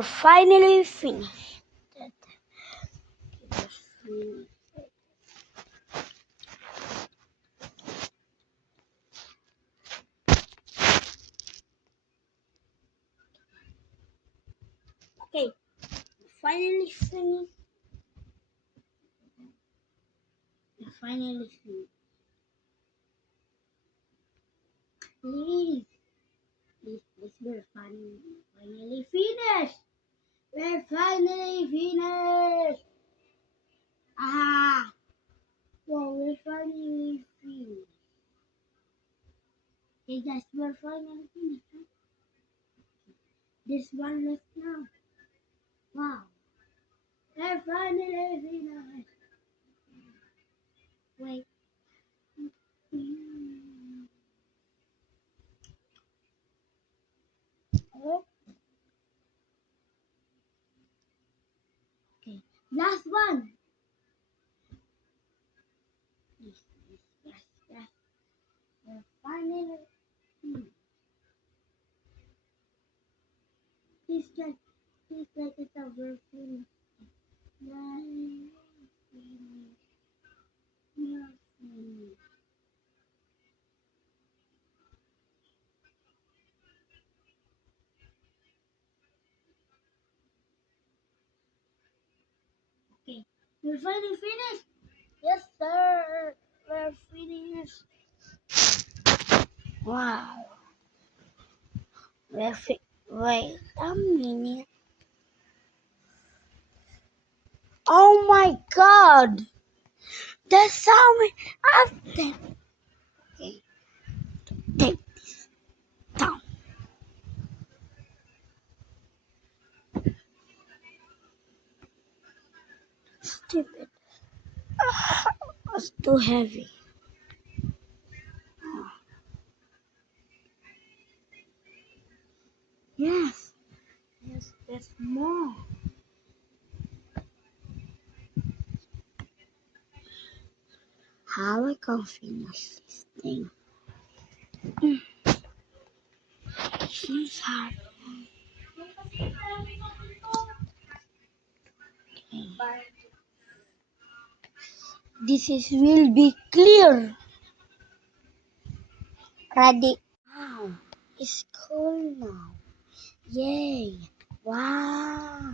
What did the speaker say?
We're finally finished. Okay, finally finished. Finally finished. Please, we're finally finished. We're finally finished. Ah, well, we're finally finished. Hey guys, we're finally finished. Huh? This one left now. Wow, we're finally finished. Wait. Oh, okay, last one. Yes. We're finally finished. Please like it up. We're finished. We're finished. We're finished. Okay, we're finally finished. Yes, sir. We're finished. Wow. Wait a minute. Oh my God. That's how many after. Okay, take this down. Stupid. It's too heavy. Yes, there's more. How I can finish this thing? Seems hard. Okay. Will be clear. Ready? Wow, it's cool now. Yay! Wow.